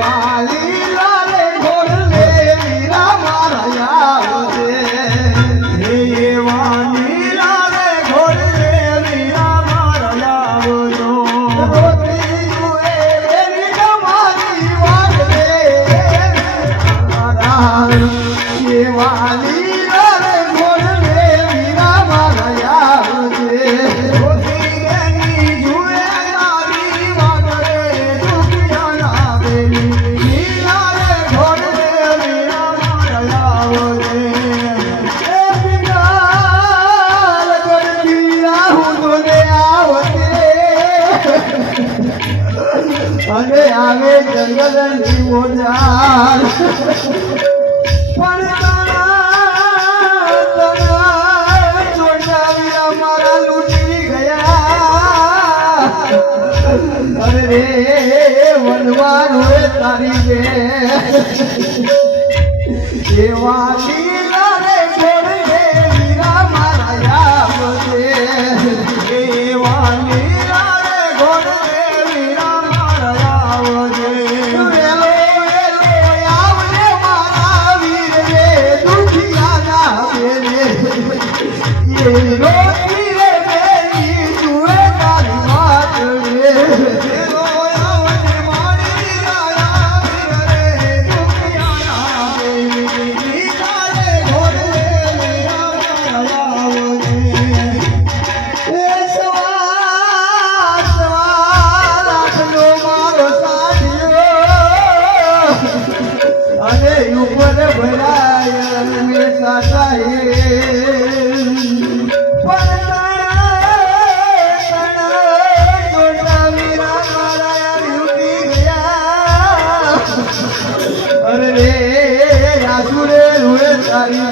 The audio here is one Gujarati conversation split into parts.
वाली અને આવે જંગલની ઓજાર. પણ મારા લૂટી ગયા. અરે વનવાનું તારી બે એવાની તારી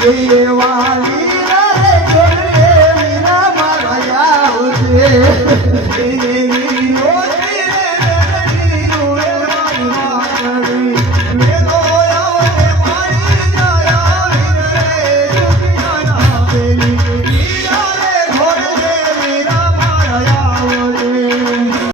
બે વાલી રે મારા આવજે.